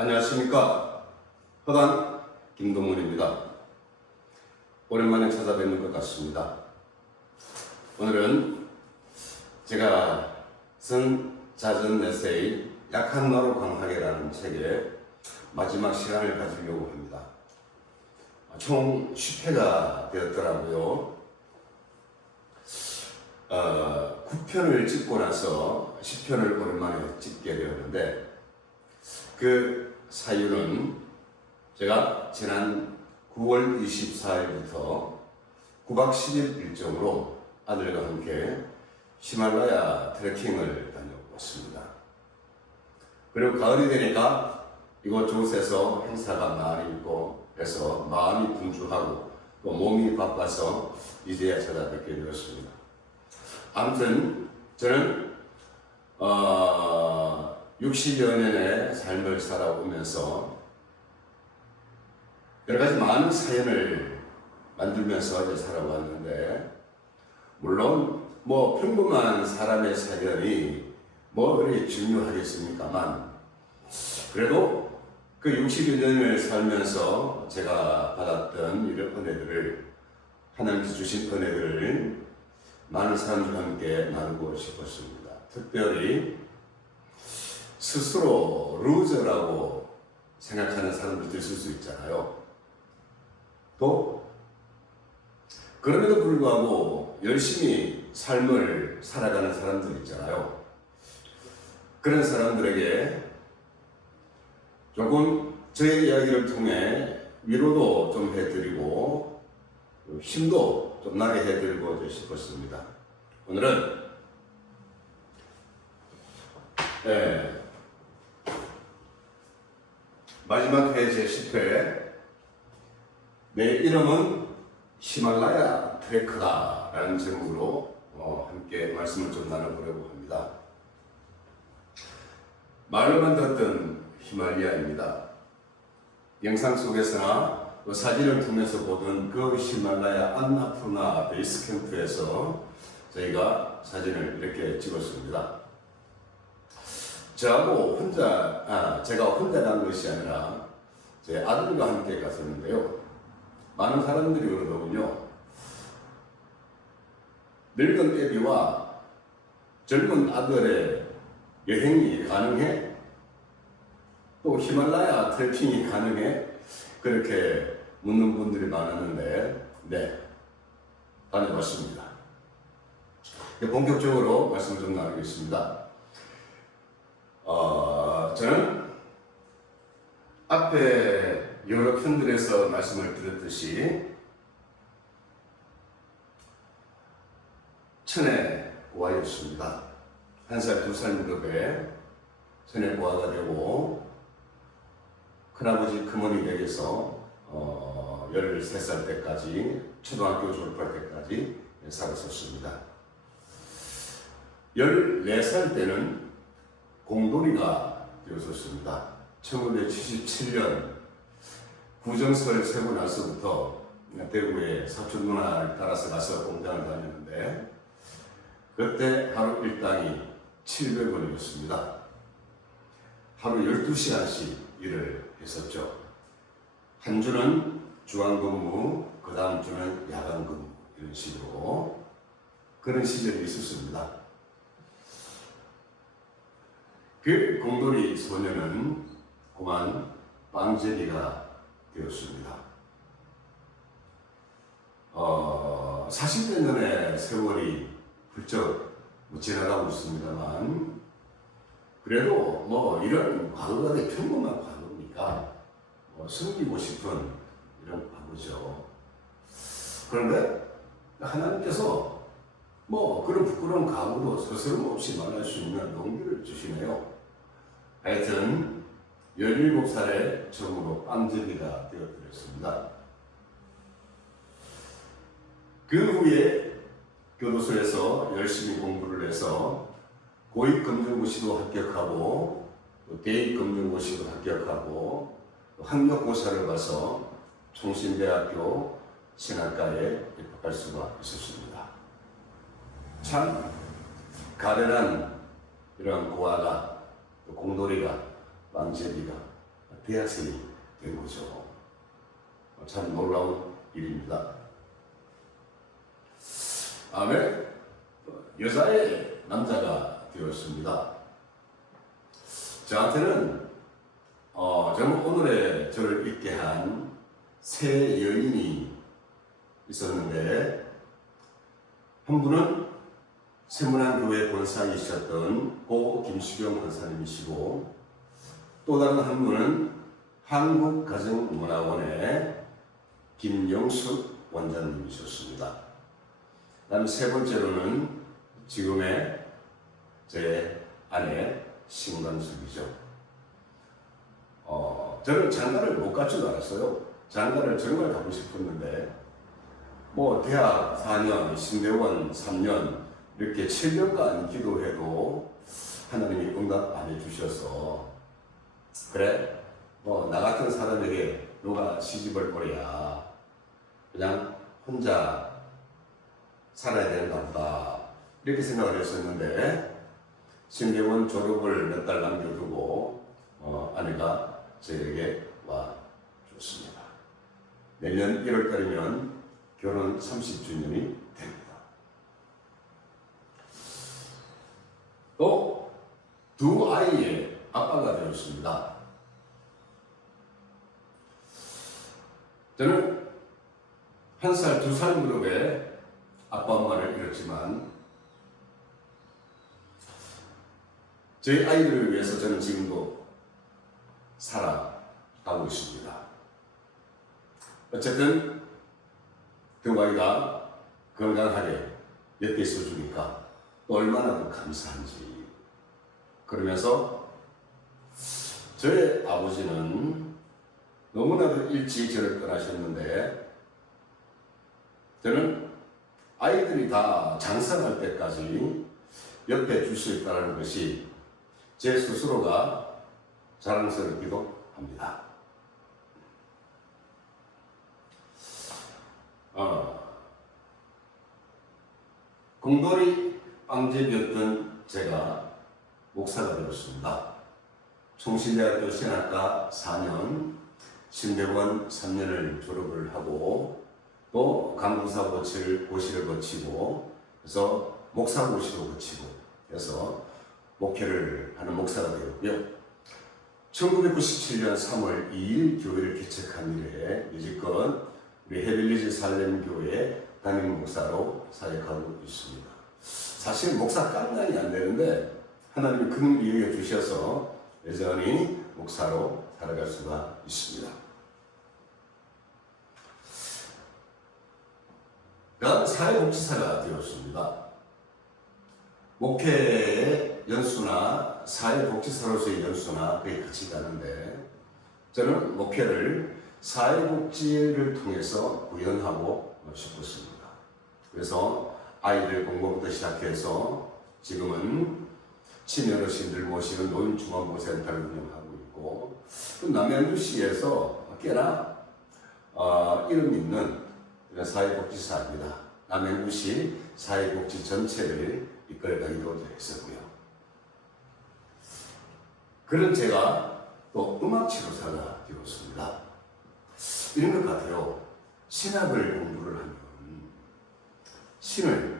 안녕하십니까. 허간 김동문입니다. 오랜만에 찾아뵙는 것 같습니다. 오늘은 제가 쓴 자전 에세이 약한 너로 강하게라는 책의 마지막 시간을 가지려고 합니다. 총 10회가 되었더라고요. 9편을 찍고 나서 10편을 오랜만에 찍게 되었는데, 그 사유는 제가 지난 9월 24일부터 9박 10일 일정으로 아들과 함께 히말라야 트레킹을 다녀왔습니다. 그리고 가을이 되니까 이곳저곳에서 행사가 많이 있고 해서 마음이 분주하고 또 몸이 바빠서 이제야 찾아뵙게 되었습니다. 아무튼 저는 60여 년의 삶을 살아오면서 여러 가지 많은 사연을 만들면서 이제 살아왔는데, 물론 평범한 사람의 사연이 그리 중요하겠습니까만, 그래도 그 60여 년을 살면서 제가 받았던 이런 은혜들을, 하나님께서 주신 은혜들을 많은 사람들과 함께 나누고 싶었습니다. 특별히 스스로 루저라고 생각하는 사람들도 있을 수 있잖아요. 또 그럼에도 불구하고 열심히 삶을 살아가는 사람들 있잖아요. 그런 사람들에게 조금 저의 이야기를 통해 위로도 좀 해드리고 힘도 좀 나게 해드리고 싶었습니다. 오늘은 마지막 회 제10회, 내 이름은 히말라야 트레커다 라는 제목으로 함께 말씀을 좀 나눠보려고 합니다. 말로만 듣던 히말라야입니다. 영상 속에서나 사진을 통해서 보던 그 히말라야 안나푸르나 베이스 캠프에서 저희가 사진을 이렇게 찍었습니다. 제가 혼자 간 것이 아니라 제 아들과 함께 갔었는데요. 많은 사람들이 그러더군요. 늙은 애비와 젊은 아들의 여행이 가능해? 또 히말라야 트레킹이 가능해? 그렇게 묻는 분들이 많았는데, 네, 다녀왔습니다. 본격적으로 말씀을 좀 나누겠습니다. 저는 앞에 여러 편들에서 말씀을 드렸듯이 천의 고아였습니다. 1살, 2살 무렵에 천의 고아가 되고 큰아버지, 큰어머니 댁에서 13살 때까지, 초등학교 졸업할 때까지 살았었습니다. 14살 때는 공돌이가 되었었습니다. 1977년 구정설 세고 나서부터 대구에 사촌 누나를 따라서 가서 공장을 다녔는데, 그때 하루 일당이 700원이었습니다. 하루 12시간씩 일을 했었죠. 한 주는 주간근무, 그 다음 주는 야간근무, 이런 식으로 그런 시절이 있었습니다. 그 공돌이 소녀는 그만 빵제비가 되었습니다. 40여 년의 세월이 훌쩍 지나가고 있습니다만, 그래도 이런 과거가 되 평범한 과거니까 숨기고 싶은 이런 과거죠. 그런데 하나님께서 그런 부끄러운 과거도 스스럼없이 만날 수 있는 용기를 주시네요. 하여튼 17살에 처음으로 빵제비가 되어드렸습니다. 그 후에 교도소에서 열심히 공부를 해서 고위검정고시도 합격하고 대입검정고시도 합격하고 학력고사를 봐서 총신대학교 신학과에 입학할 수가 있었습니다. 참 가련한 이런 고아가, 공돌이가, 빵제비가 대학생이 된 거죠. 참 놀라운 일입니다. 다음에 여자의 남자가 되었습니다. 저한테는 정말 오늘의 저를 있게 한 세 여인이 있었는데, 한 분은 세문안교회 권사이셨던 고 김수경 권사님이시고, 또 다른 한 분은 한국가정문화원의 김영숙 원장님이셨습니다. 다음 세 번째로는 지금의 제 아내 신광숙이죠. 저는 장가를 못 갈 줄 알았어요. 장가를 정말 가고 싶었는데, 뭐 대학 4년, 신대원 3년 이렇게 7년간 기도해도 하나님이 응답 안 해주셔서, 그래, 뭐 나 같은 사람에게 누가 시집을 보랴, 그냥 혼자 살아야 되는가 보다, 이렇게 생각을 했었는데, 신대원 졸업을 몇 달 남겨두고 아내가 저에게 와 줬습니다. 내년 1월달이면 결혼 30주년이 됩니다. 또 두 아이의 아빠가 되었습니다. 저는 1살, 2살 무렵에 아빠 엄마를 잃었지만, 저희 아이들을 위해서 저는 지금도 살아가고 있습니다. 어쨌든 그 아이가 건강하게 옆에 있어주니까 얼마나 더 감사한지. 그러면서 저의 아버지는 너무나도 일찍 저를 떠나셨는데, 저는 아이들이 다 장성할 때까지 옆에 줄 수 있다는 것이 제 스스로가 자랑스럽기도 합니다. 공돌이 빵집이었던 제가 목사가 되었습니다. 총신대학교 신학과 4년, 신대원 3년을 졸업을 하고, 또 간부사고시를 거치고, 그래서 목사고시도 거치고 해서 목회를 하는 목사가 되었고요. 1997년 3월 2일 교회를 개척한 이래 여지껏 우리 헤빌리지 살렘교회 담임 목사로 사역하고 있습니다. 사실 목사 깡단이 안 되는데 하나님이 큰 이유에 주셔서 여전히 목사로 살아갈 수가 있습니다. 난 사회복지사가 되었습니다. 목회의 연수나 사회복지사로서의 연수나 거의 같이 가는데, 저는 목회를 사회복지를 통해서 구현하고 싶었습니다. 그래서 아이들 공부부터 시작해서 지금은 친어르신들 모시는 노인중앙보센터를 운영하고 있고, 또 남양주시에서 꽤나 이름 있는 사회복지사입니다. 남양주시 사회복지 전체를 이끌어가기도 했었고요. 그런 제가 또 음악치료사가 되었습니다. 이런 것 같아요. 신학을 공부를 하면 신을,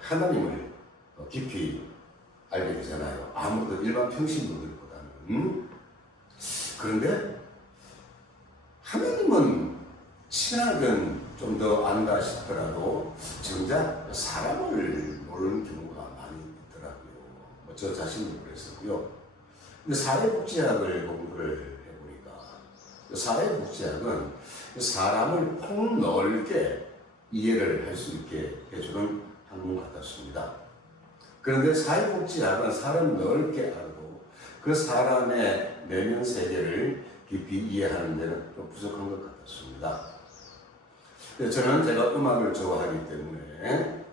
하나님을 깊이 알게 되잖아요. 아무도 일반 평신도들보다는. 그런데 하나님은 신학은 좀 더 안다 싶더라도 정작 사람을 모르는 경우가 많이 있더라고요. 저 자신도 그랬었고요. 근데 사회복지학을 공부를 해보니까 사회복지학은 사람을 폭넓게 이해를 할 수 있게 해주는 학문 같았습니다. 그런데 사회복지학은 사람 넓게 알고 그 사람의 내면 세계를 깊이 이해하는 데는 좀 부족한 것 같았습니다. 저는 제가 음악을 좋아하기 때문에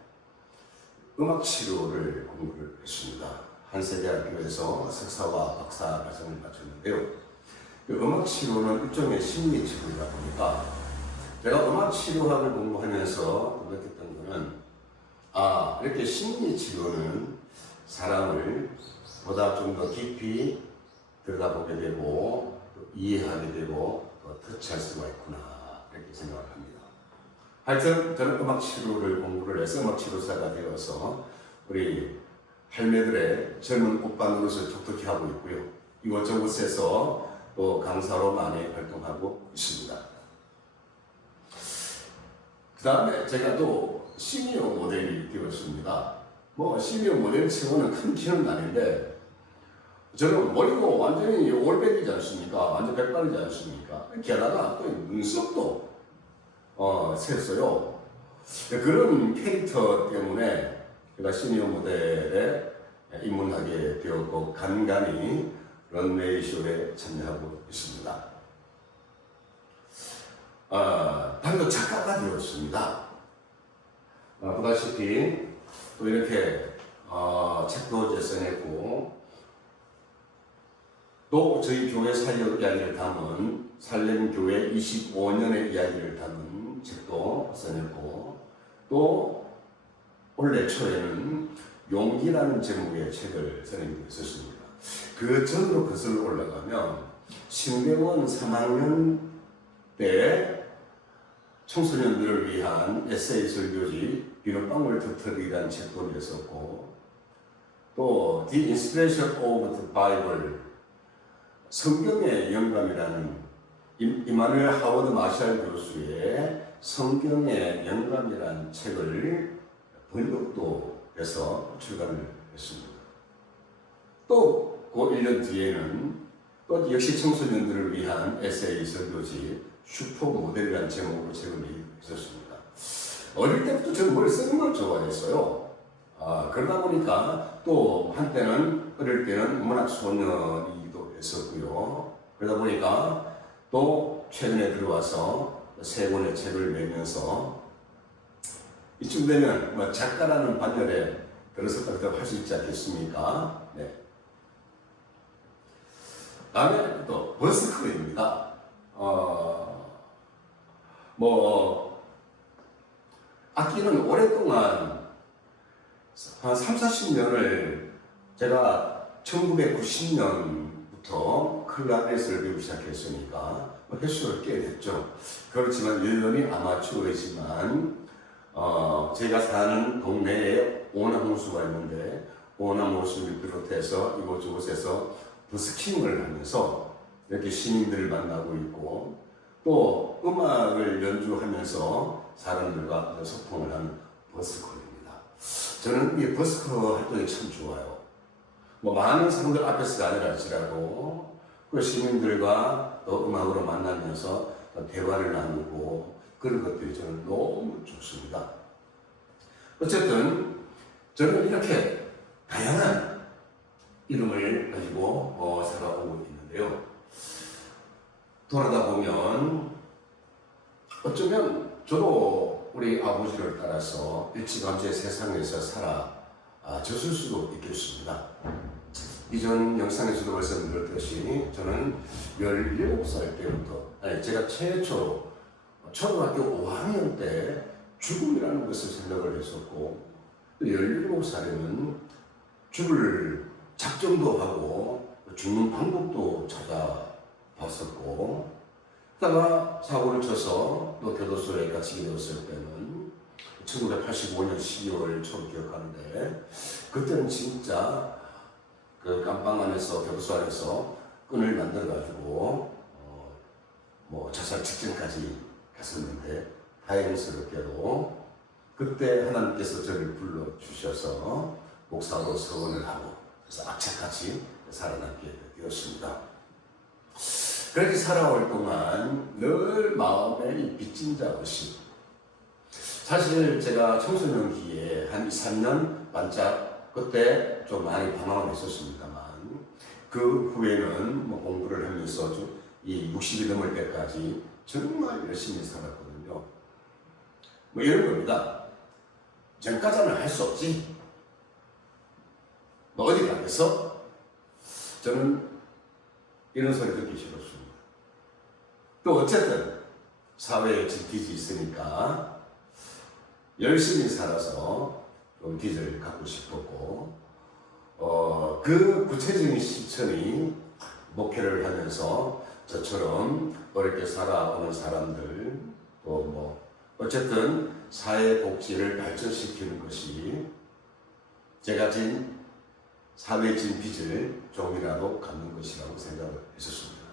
음악 치료를 공부를 했습니다. 한세대학교에서 석사와 박사 과정을 마쳤는데요. 음악 치료는 일종의 심리 치료이다 보니까 제가 음악 치료학을 공부하면서 느꼈던 거는, 이렇게 심리 치료는 사람을 보다 좀 더 깊이 들여다보게 되고 또 이해하게 되고 또 터치할 수가 있구나 이렇게 생각을 합니다. 하여튼 저는 음악 치료를 공부를 해서 음악 치료사가 되어서 우리 할매들의 젊은 오빠 노릇을 톡톡히 하고 있고요. 이곳저곳에서 또 강사로 많이 활동하고 있습니다. 그 다음에 제가 또 시니어 모델이 되었습니다. 뭐 시니어 모델 치고는 큰 키는 아닌데 저는 머리도 완전히 올백이지 않습니까? 완전 백발이지 않습니까? 게다가 또 눈썹도 셌어요. 그런 캐릭터 때문에 제가 시니어 모델에 입문하게 되었고 간간히 런웨이 쇼에 참여하고 있습니다. 당도 작가가 되었습니다. 보다시피 또 이렇게 책도 제성했고 또 저희 교회 사역 이야기를 담은 살렘교회 25년의 이야기를 담은 책도 써냈고 또 올해 초에는 용기라는 제목의 책을 써내기도 했었습니다. 그 전으로 거슬러 올라가면 신대원 3학년 때 청소년들을 위한 에세이 설교지 비눗방울 터뜨리라는 책도 냈었고 또 The Inspiration of the Bible 성경의 영감이라는 이마누엘 하워드 마샬 교수의 성경의 영감이라는 책을 번역도 해서 출간을 했습니다. 또 그 1년 뒤에는 또 역시 청소년들을 위한 에세이 설교지 슈퍼모델이라는 제목으로 책을 내었습니다. 어릴 때부터 저는 뭘 쓰는 걸 좋아했어요. 그러다 보니까 또 한때는 어릴 때는 문학 소년이기도 했었고요. 그러다 보니까 또 최근에 들어와서 세 권의 책을 내면서 이쯤 되면 뭐 작가라는 반열에 들어섰다고 할 수 있지 않겠습니까? 네. 다음에 또 버스커입니다. 악기는 오랫동안 한 3, 40년을 제가 1990년부터 클라리넷을 배우기 시작했으니까 횟수를 꽤 됐죠. 그렇지만 여전히 아마추어이지만 제가 사는 동네에 오남호수가 있는데 오남호수를 비롯해서 이곳저곳에서 버스킹을 하면서 이렇게 시민들을 만나고 있고 또 음악을 연주하면서 사람들과 소통을 하는 버스커입니다. 저는 이 버스커 활동이 참 좋아요. 많은 사람들 앞에서가 아니랄지라도 그 시민들과 또 음악으로 만나면서 대화를 나누고 그런 것들이 저는 너무 좋습니다. 어쨌든 저는 이렇게 다양한 이름을 가지고 살아오고 있는데요. 돌아다 보면 어쩌면 저도 우리 아버지를 따라서 일찌감치의 세상에서 살아졌을 수도 있겠습니다. 이전 영상에서도 말씀드렸듯이 저는 17살 때부터 제가 최초로 초등학교 5학년 때 죽음이라는 것을 생각을 했었고 17살에는 죽을 작정도 하고 죽는 방법도 찾아봤었고 그러다가 사고를 쳐서 또 교도소에 갇히게 되었을 때는 1985년 12월 초를 기억하는데 그때는 진짜 그 감방 안에서 교도소 안에서 끈을 만들어가지고 자살 직전까지 갔었는데 다행스럽게도 그때 하나님께서 저를 불러주셔서 목사로 서원을 하고 그래서 악착같이 살아남게 되었습니다. 그렇게 살아올 동안 늘 마음에 빚진 자 없이 사실 제가 청소년기에 한 2, 3년 반짝 그때 좀 많이 방황을 했었습니다만 그 후에는 공부를 하면서 이 60이 넘을 때까지 정말 열심히 살았거든요. 이런 겁니다. 전과자는 할 수 없지. 어디 가겠어? 저는 이런 소리 듣기 싫었습니다. 또 어쨌든 사회에 빚이 있으니까 열심히 살아서 좀 빚을 갚고 싶었고 그 구체적인 실천이 목표를 하면서 저처럼 어렵게 살아오는 사람들, 또 뭐 어쨌든 사회복지를 발전시키는 것이 제가 진 사회에 진 빚을 조금이라도 갚는 것이라고 생각을 했었습니다.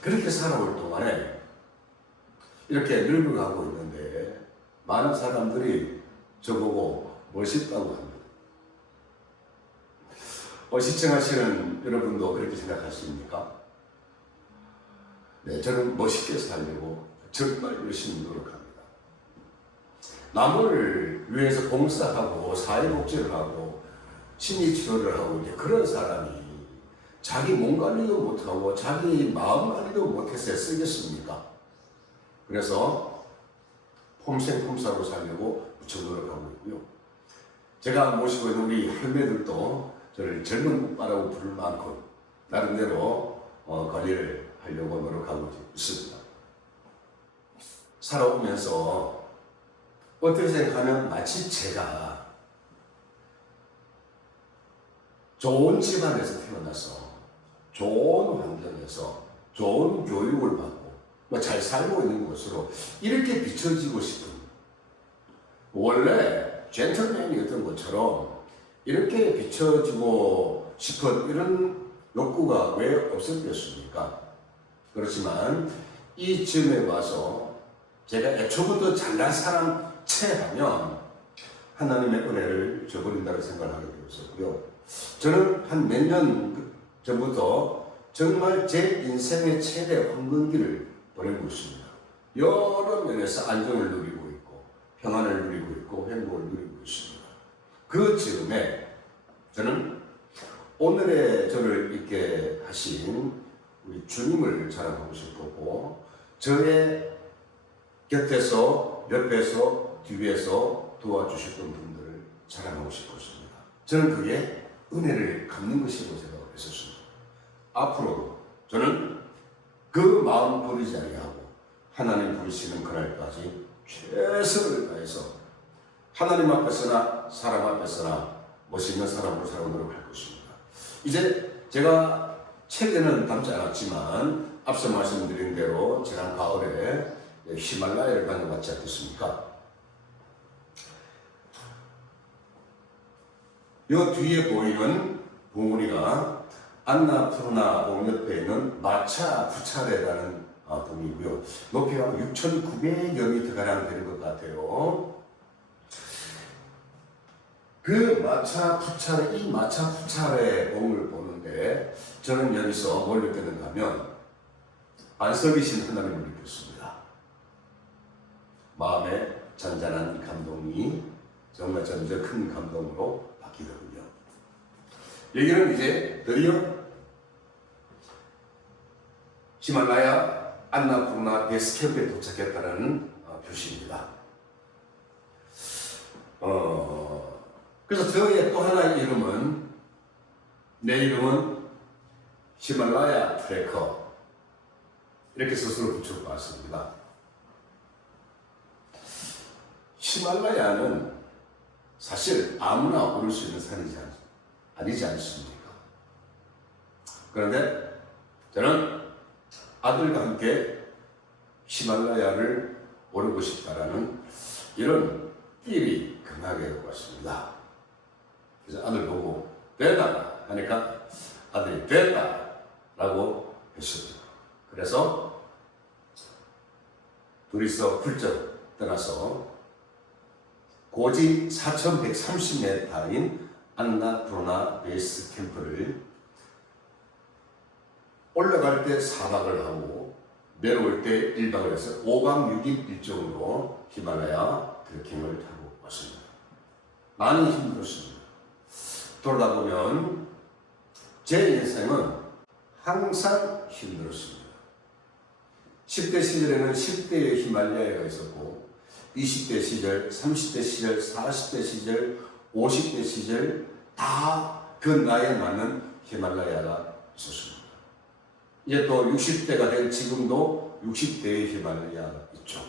그렇게 살아올 동안에 이렇게 늙어가고 있는데 많은 사람들이 저보고 멋있다고 합니다. 시청하시는 여러분도 그렇게 생각하십니까? 네, 저는 멋있게 살려고 정말 열심히 노력합니다. 남을 위해서 봉사하고 사회복지를 하고 심리치료를 하고 이제 그런 사람이 자기 몸 관리도 못하고 자기 마음 관리도 못해서 쓰겠습니까? 그래서 폼생폼사로 살려고 무척 노력하고 있고요. 제가 모시고 있는 우리 할매들도 저를 젊은 오빠라고 부를 만큼 나름대로 관리를 하려고 노력하고 있습니다. 살아오면서 어떻게 생각하면 마치 제가 좋은 집안에서 태어나서 좋은 환경에서 좋은 교육을 받고 잘 살고 있는 것으로 이렇게 비춰지고 싶은, 원래 젠틀맨이었던 것처럼 이렇게 비춰지고 싶은 이런 욕구가 왜 없었겠습니까? 그렇지만 이 즈음에 와서 제가 애초부터 잘난 사람 체하면 하나님의 은혜를 저버린다고 생각하게 되었었고요. 저는 한 몇 년 전부터 정말 제 인생의 최대 황금기를 보내고 있습니다. 여러 면에서 안정을 누리고 있고 평안을 누리고 있고 행복을 누리고 있습니다. 그 즈음에 저는 오늘의 저를 있게 하신 우리 주님을 자랑하고 싶었고, 저의 곁에서 옆에서 뒤에서 도와주셨던 분들을 자랑하고 싶었습니다. 저는 그게 은혜를 갚는 것이라고 생각했었습니다. 앞으로도 저는 그 마음 버리지 아니하고 하나님 부르시는 그날까지 최선을 다해서 하나님 앞에서나 사람 앞에서나 멋있는 사람으로 살아오도록 할 것입니다. 이제 제가 책에는 담지 않았지만 앞서 말씀드린 대로 지난 가을에 히말라야를 다녀왔지 않겠습니까? 이 뒤에 보이는 봉우리가 안나푸르나 봉 옆에 있는 마차푸차레라는 봉이고요. 높이가 6,900여 미터가량 되는 것 같아요. 그 마차푸차레, 이 마차푸차레 봉을 보는데 저는 여기서 뭘 느꼈는가 하면 안석이신 하나님을 느꼈습니다. 마음에 잔잔한 감동이 정말 전적 큰 감동으로 바뀌더군요. 여기는 이제 드디어 히말라야 안나푸르나 베스캠프에 도착했다는 표시입니다. 그래서 저의 또 하나의 이름은, 내 이름은 히말라야 트레커, 이렇게 스스로 붙여봤습니다. 히말라야는 사실 아무나 오를 수 있는 산이지 아니지 않습니까? 그런데 저는 아들과 함께 히말라야를 오르고 싶다라는 이런 삘이 강하게 왔습니다. 그래서 아들 보고 됐다 하니까 아들이 됐다 라고 했습니다. 그래서 둘이서 훌쩍 떠나서 고지 4,130m인 안나푸르나 베이스 캠프를 올라갈 때 4박을 하고 내려올 때 1박을 해서 5박 6일 일정으로 히말라야 트레킹을 타고 왔습니다. 많이 힘들었습니다. 돌아다 보면 제 인생은 항상 힘들었습니다. 10대 시절에는 10대의 히말라야가 있었고 20대 시절, 30대 시절, 40대 시절, 50대 시절 다 그 나이에 맞는 히말라야가 있었습니다. 이제 또 60대가 된 지금도 60대의 히말라야가 있죠.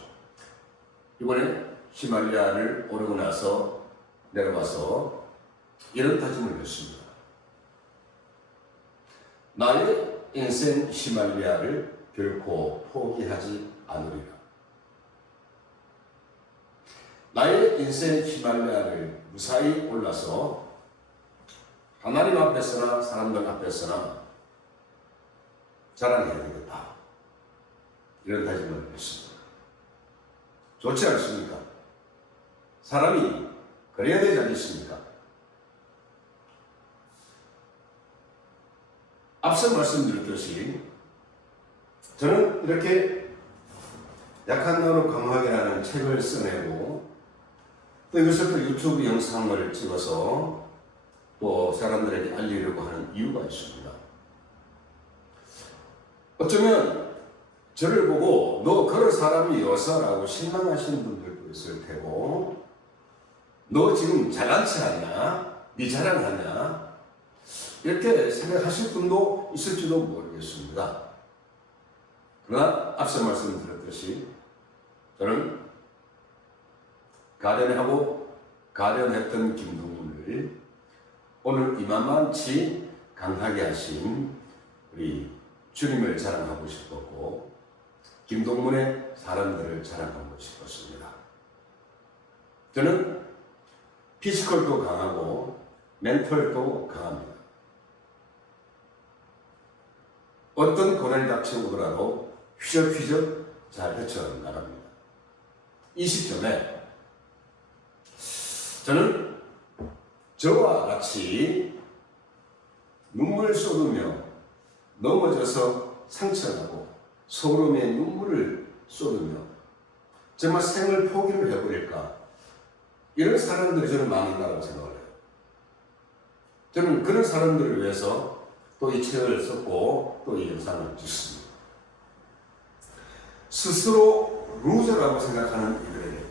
이번에 히말라야를 오르고 나서 내려와서 이런 다짐을 했습니다. 나의 인생 히말라야를 결코 포기하지 않으리라. 나의 인생 히말라야를 무사히 올라서 하나님 앞에서나 사람들 앞에서나 자랑해야 되겠다. 이런 다짐을 했습니다. 좋지 않습니까? 사람이 그래야 되지 않겠습니까? 앞서 말씀드렸듯이 저는 이렇게 약한 너로 강하게라는 책을 써내고 또 이것을 또 유튜브 영상을 찍어서 또 사람들에게 알리려고 하는 이유가 있습니다. 어쩌면 저를 보고 너 그럴 사람이어서 라고 실망하시는 분들도 있을 테고 너 지금 잘난 체 하냐? 네 자랑하냐? 이렇게 생각하실 분도 있을지도 모르겠습니다. 그러나 앞서 말씀드렸듯이 저는 가련하고 가련했던 김동문을 오늘 이만만치 강하게 하신 우리 주님을 자랑하고 싶었고 김동문의 사람들을 자랑하고 싶었습니다. 저는 피지컬도 강하고 멘털도 강합니다. 어떤 고난이 닥쳐오더라도 휘적휘적 잘 헤쳐나갑니다. 이 시점에 저는 저와 같이 눈물 쏟으며 넘어져서 상처나고 소름의 눈물을 쏟으며 정말 생을 포기를 해버릴까 이런 사람들이 저는 많이 있다고 생각을 해요. 저는 그런 사람들을 위해서 또 이 책을 썼고 또 이 영상을 찍습니다. 스스로 루저라고 생각하는 이들에게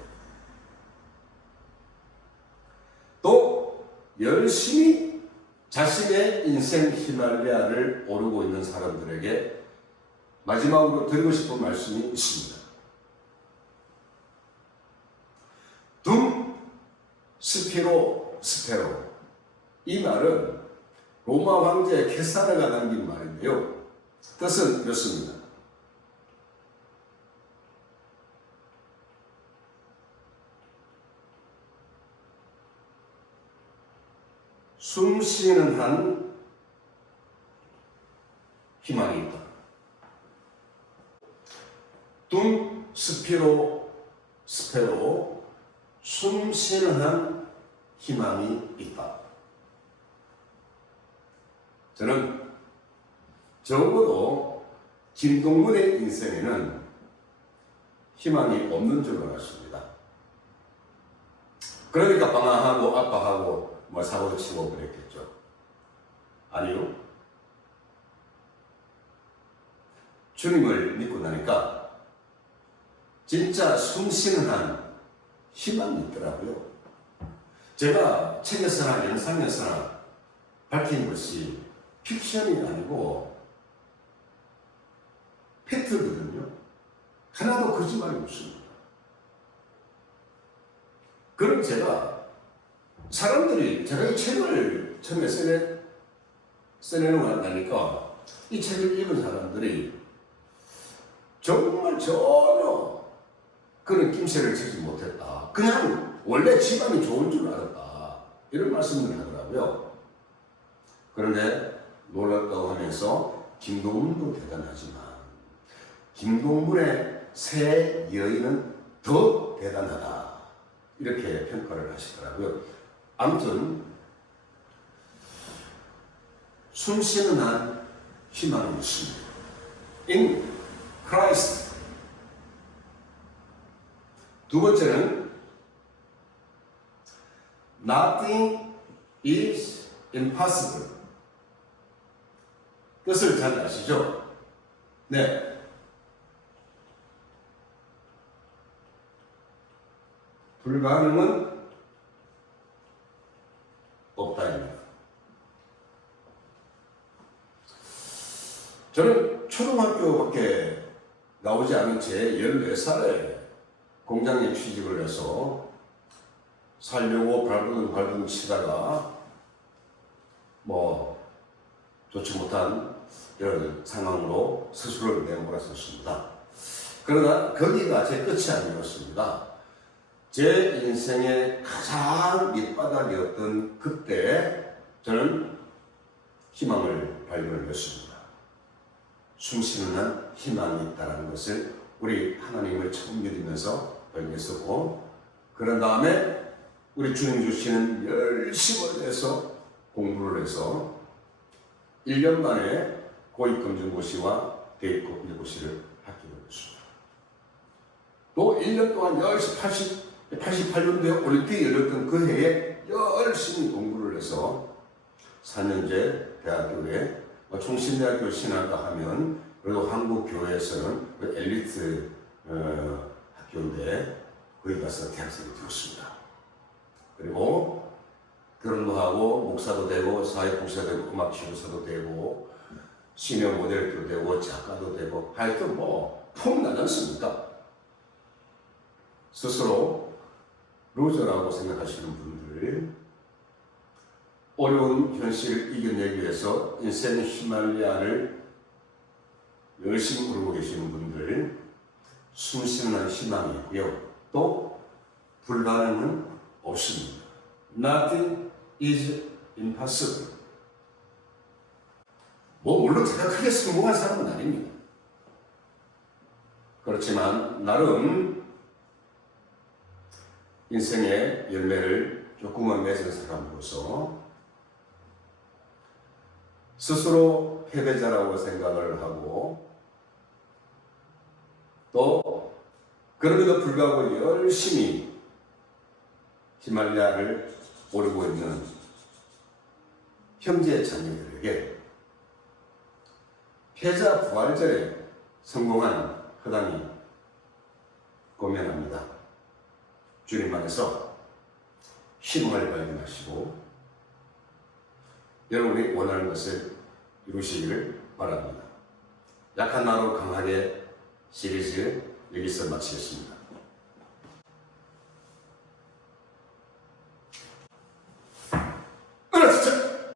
또 열심히 자신의 인생 히말라야를 오르고 있는 사람들에게 마지막으로 드리고 싶은 말씀이 있습니다. 둠 스피로 스페로 이 말은 로마 황제 케사르가 남긴 말인데요. 뜻은 이렇습니다. 숨 쉬는 한 희망이 있다. 둠 스피로 스페로 숨 쉬는 한 희망이 있다. 저는 적어도 김동문의 인생에는 희망이 없는 줄 알았습니다. 그러니까 방황하고 아파하고 사고도 치고 그랬겠죠. 아니요. 주님을 믿고 나니까 진짜 숨쉬는 한 희망이 있더라고요. 제가 책에서나 영상에서나 밝힌 것이 픽션이 아니고 팩트거든요. 하나도 거짓말이 없습니다. 그럼 제가 사람들이 제가 이 책을 처음에 써내놓고 나니까 이 책을 읽은 사람들이 정말 전혀 그런 낌새를 치지 못했다. 그냥 원래 집안이 좋은 줄 알았다. 이런 말씀을 하더라고요. 그런데 놀랍다고 하면서 김동문도 대단하지만 김동문의 새 여인은 더 대단하다. 이렇게 평가를 하시더라고요. 아무튼 숨쉬는 한 희망이 있습니다. In Christ. 두 번째는 Nothing is impossible. 뜻을 잘 아시죠? 네. 불가능은 없다입니다. 저는 초등학교밖에 나오지 않은 제 14살에 공장에 취직을 해서 살려고 발버둥 치다가 좋지 못한 이런 상황으로 스스로를 내몰았었습니다. 그러나 거기가 제 끝이 아니었습니다. 제 인생의 가장 밑바닥이었던 그때 저는 희망을 발견했습니다. 숨쉬는 한 희망이 있다는 것을 우리 하나님을 처음 믿으면서 발견했었고, 그런 다음에 우리 주님 주시는 열심을 해서 공부를 해서 1년 만에 고위검정고시와 대입 고시를 합격을 했습니다. 또 1년 동안 열심히 88년도에 올림픽이 열렸던 그 해에 열심히 공부를 해서 4년제 대학교에 총신대학교 신학과 하면 그래도 한국 교회에서는 그 엘리트 학교인데 거기 가서 대학생이 되었습니다. 그리고 결혼도 하고 목사도 되고 사회복사도 되고 음악 치료사도 되고 시니어 모델도 되고 작가도 되고 하여튼 뭐 폼나지 않습니까? 스스로 루저라고 생각하시는 분들, 어려운 현실을 이겨내기 위해서 인생의 히말라야를 열심히 오르고 계시는 분들, 숨쉬는 한 희망이 있고요. 또 불가능은 없습니다. Nothing is impossible. 물론 제가 크게 성공한 사람은 아닙니다. 그렇지만 나름 인생의 열매를 조금은 맺은 사람으로서 스스로 패배자라고 생각을 하고 또 그럼에도 불구하고 열심히 히말라야를 오르고 있는 형제 자매들에게 패자 부활절에 성공한 허당이 고면합니다. 주님 안에서 희망을 발견하시고 여러분이 원하는 것을 이루시기를 바랍니다. 약한 나로 강하게 시리즈 여기서 마치겠습니다.